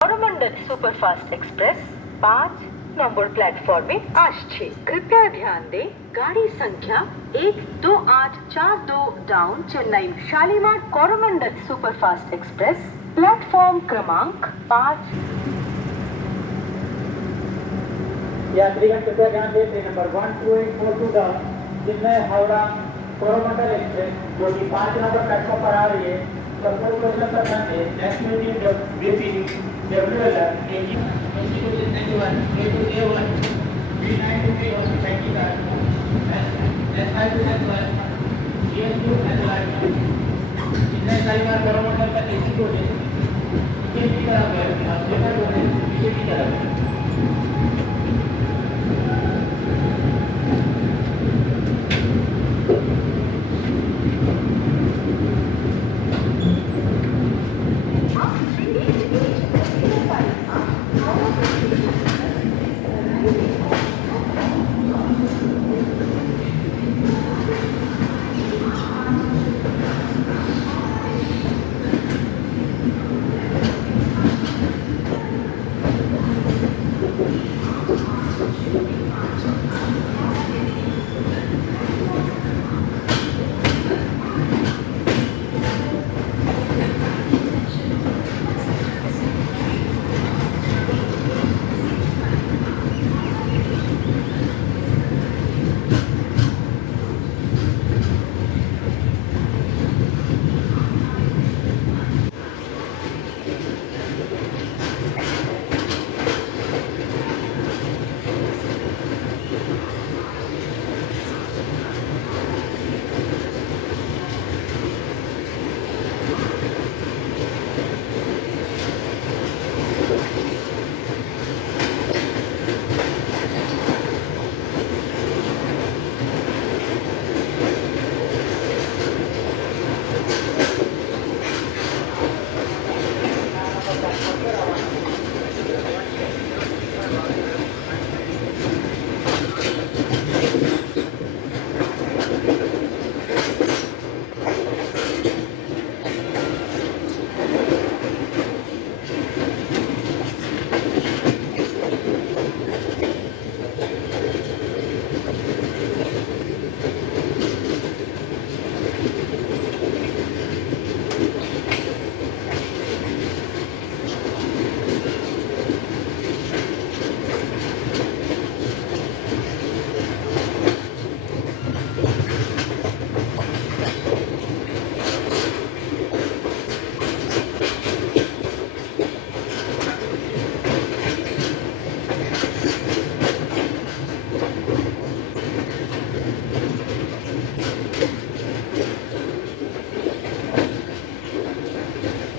Coromandel superfast express 5 নম্বর প্ল্যাটফর্মে আসছে। कृपया ध्यान दें, गाड़ी संख्या 12842 down Chennai Shalimar Coromandel superfast express platform क्रमांक 5। यात्रीगण कृपया ध्यान दें, train number 12842 down Chennai Howrah Coromandel express जो कि 5 नंबर प्लेटफॉर्म पर आ रही है। कंट्रोल क्वेश्चन का ध्यान दें, next meeting BP WLR 81 A2A1 B9A1 Technical S521 CS2 Chennai Shalimar Coromandel का एसी कोड है। ये भी बराबर है।